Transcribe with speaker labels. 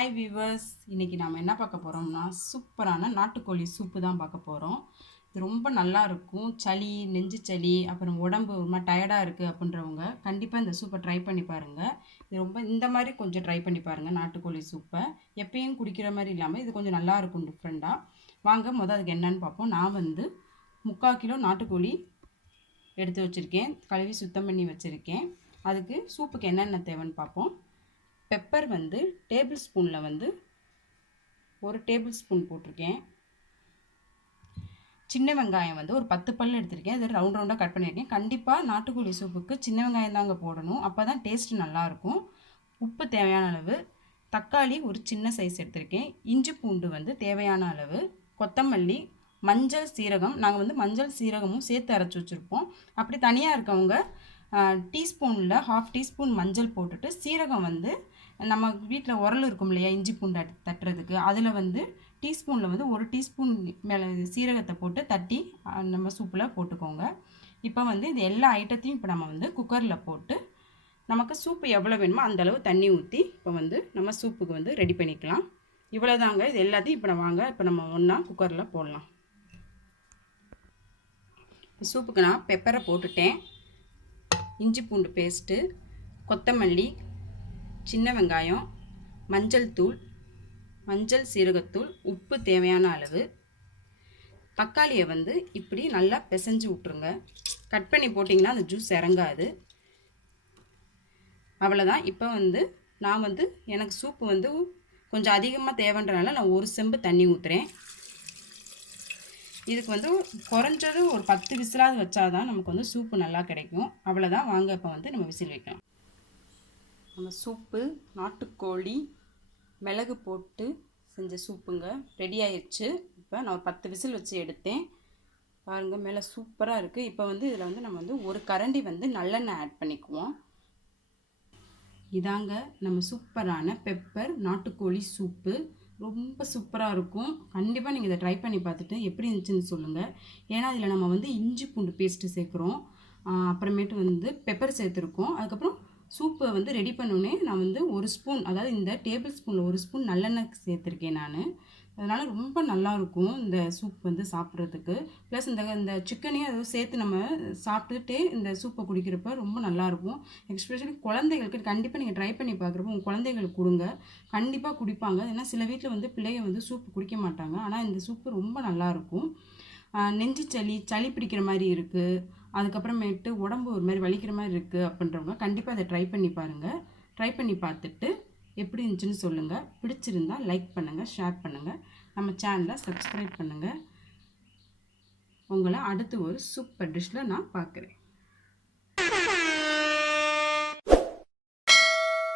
Speaker 1: Hi viewers இன்றைக்கி நாம் என்ன பார்க்க போகிறோம்னா சூப்பரான நாட்டுக்கோழி சூப்பு தான் பார்க்க போகிறோம் இது ரொம்ப நல்லா இருக்கும். சளி நெஞ்சு சளி அப்புறம் உடம்பு ஒரு மாதிரி டயர்டாக இருக்குது அப்படின்றவங்க கண்டிப்பாக இந்த சூப்பை ட்ரை பண்ணி பாருங்கள் இது ரொம்ப இந்த மாதிரி கொஞ்சம் ட்ரை பண்ணி பாருங்கள் நாட்டுக்கோழி சூப்பை எப்பயும் குடிக்கிற மாதிரி இல்லாமல் இது கொஞ்சம் நல்லா இருக்கும் டிஃப்ரெண்ட்டாக வாங்க முதல் அதுக்கு என்னன்னு பார்ப்போம். நான் வந்து முக்கால் கிலோ நாட்டுக்கோழி எடுத்து வச்சுருக்கேன். கழுவி சுத்தம் பண்ணி வச்சுருக்கேன். அதுக்கு சூப்புக்கு என்னென்ன தேவைன்னு பார்ப்போம். பெப்பர் வந்து டேபிள் ஸ்பூனில் வந்து ஒரு டேபிள் ஸ்பூன் போட்டிருக்கேன். சின்ன வெங்காயம் வந்து ஒரு பத்து பல் எடுத்திருக்கேன். இது ரவுண்ட் ரவுண்டாக கட் பண்ணியிருக்கேன். கண்டிப்பாக நாட்டுக்கோழி சூப்புக்கு சின்ன வெங்காயம் தாங்க போடணும். அப்போ தான் டேஸ்ட் நல்லாயிருக்கும் உப்பு தேவையான அளவு தக்காளி ஒரு சின்ன சைஸ் எடுத்திருக்கேன். இஞ்சி பூண்டு வந்து தேவையான அளவு கொத்தமல்லி மஞ்சள் சீரகம் நாங்கள் வந்து மஞ்சள் சீரகமும் சேர்த்து அரைச்சி வச்சுருப்போம். அப்படி தனியாக இருக்கவங்க டீஸ்பூனில் ஹாஃப் டீஸ்பூன் மஞ்சள் போட்டுட்டு சீரகம் வந்து நம்ம வீட்டில் உரல் இருக்கும் இல்லையா? இஞ்சி பூண்டு தட்டுறதுக்கு. அதில் வந்து டீஸ்பூனில் வந்து ஒரு டீஸ்பூன் மேலே சீரகத்தை போட்டு தட்டி நம்ம சூப்பில் போட்டுக்கோங்க. இப்போ வந்து இது எல்லா ஐட்டத்தையும் இப்போ நம்ம வந்து குக்கரில் போட்டு நமக்கு சூப்பு எவ்வளோ வேணுமோ அந்தளவு தண்ணி ஊற்றி இப்போ வந்து நம்ம சூப்புக்கு வந்து ரெடி பண்ணிக்கலாம். இவ்வளோதாங்க இது எல்லாத்தையும் இப்போ நம்ம வாங்க இப்போ நம்ம ஒன்றா குக்கரில் போடலாம். சூப்புக்கு நான் பெப்பரை போட்டுட்டேன். இஞ்சி பூண்டு பேஸ்ட்டு கொத்தமல்லி சின்ன வெங்காயம் மஞ்சள் தூள் மஞ்சள் சீரகத்தூள் உப்பு தேவையான அளவு. தக்காளியை வந்து இப்படி நல்லா பிசைஞ்சு விட்ருங்க கட் பண்ணி போட்டிங்கன்னா அந்த ஜூஸ் இறங்காது. அவ்வளோதான் இப்போ வந்து நான் வந்து எனக்கு சூப்பு வந்து கொஞ்சம் அதிகமாக தேவைன்றனால நான் ஒரு செம்பு தண்ணி ஊற்றுறேன் இதுக்கு வந்து குறைஞ்சது ஒரு பத்து விசிலாவது வச்சாதான் நமக்கு வந்து சூப்பு நல்லா கிடைக்கும். அவ்வளோதான் வாங்க இப்போ வந்து நம்ம விசில் வைக்கலாம். நம்ம சூப்பு நாட்டுக்கோழி மிளகு போட்டு செஞ்ச சூப்புங்க. ரெடி ஆயிடுச்சு இப்போ நான் ஒரு பத்து விசில் வச்சு எடுத்தேன். பாருங்கள் மேலே சூப்பராக இருக்குது இப்போ வந்து இதில் வந்து நம்ம வந்து ஒரு கரண்டி வந்து நல்லெண்ணெய் ஆட் பண்ணிக்குவோம். இதாங்க நம்ம சூப்பரான பெப்பர் நாட்டுக்கோழி சூப்பு. ரொம்ப சூப்பராக இருக்கும். கண்டிப்பாக நீங்கள் இதை ட்ரை பண்ணி பார்த்துட்டு எப்படி இருந்துச்சுன்னு சொல்லுங்கள் ஏன்னா இதில் நம்ம வந்து இஞ்சி பூண்டு பேஸ்ட்டு சேர்க்குறோம். அப்புறமேட்டு வந்து பெப்பர் சேர்த்துருக்கோம். அதுக்கப்புறம் சூப்பை வந்து ரெடி பண்ணோன்னே நான் வந்து ஒரு ஸ்பூன் அதாவது இந்த டேபிள் ஸ்பூனில் ஒரு ஸ்பூன் நல்லெண்ணெய் சேர்த்துருக்கேன் நான். அதனால் ரொம்ப நல்லாயிருக்கும் இந்த சூப் வந்து சாப்பிட்றதுக்கு. ப்ளஸ் இந்த இந்த சிக்கனையும் அதை சேர்த்து நம்ம சாப்பிட்டுட்டே இந்த சூப்பை குடிக்கிறப்ப ரொம்ப நல்லாயிருக்கும் எக்ஸ்பெஷலி குழந்தைகளுக்கு கண்டிப்பாக நீங்கள் ட்ரை பண்ணி பார்க்குறப்போ உங்கள் குழந்தைகளுக்கு கொடுங்க. கண்டிப்பாக குடிப்பாங்க. ஏன்னா சில வீட்டில் வந்து பிள்ளைங்க வந்து சூப்பு குடிக்க மாட்டாங்க. ஆனால் இந்த சூப்பு ரொம்ப நல்லாயிருக்கும் நெஞ்சு சளி சளி பிடிக்கிற மாதிரி இருக்குது அதுக்கப்புறமேட்டு உடம்பு ஒரு மாதிரி வலிக்கிற மாதிரி இருக்குது அப்படின்றவங்க கண்டிப்பாக அதை ட்ரை பண்ணி பாருங்கள் ட்ரை பண்ணி பார்த்துட்டு எப்படி இருந்துச்சுன்னு சொல்லுங்கள் பிடிச்சிருந்தா லைக் பண்ணுங்கள் ஷேர் பண்ணுங்கள் நம்ம சேனலை சப்ஸ்கிரைப் பண்ணுங்கள் உங்களை அடுத்து ஒரு சூப்பர் டிஷ்ஷில் நான் பார்க்குறேன்.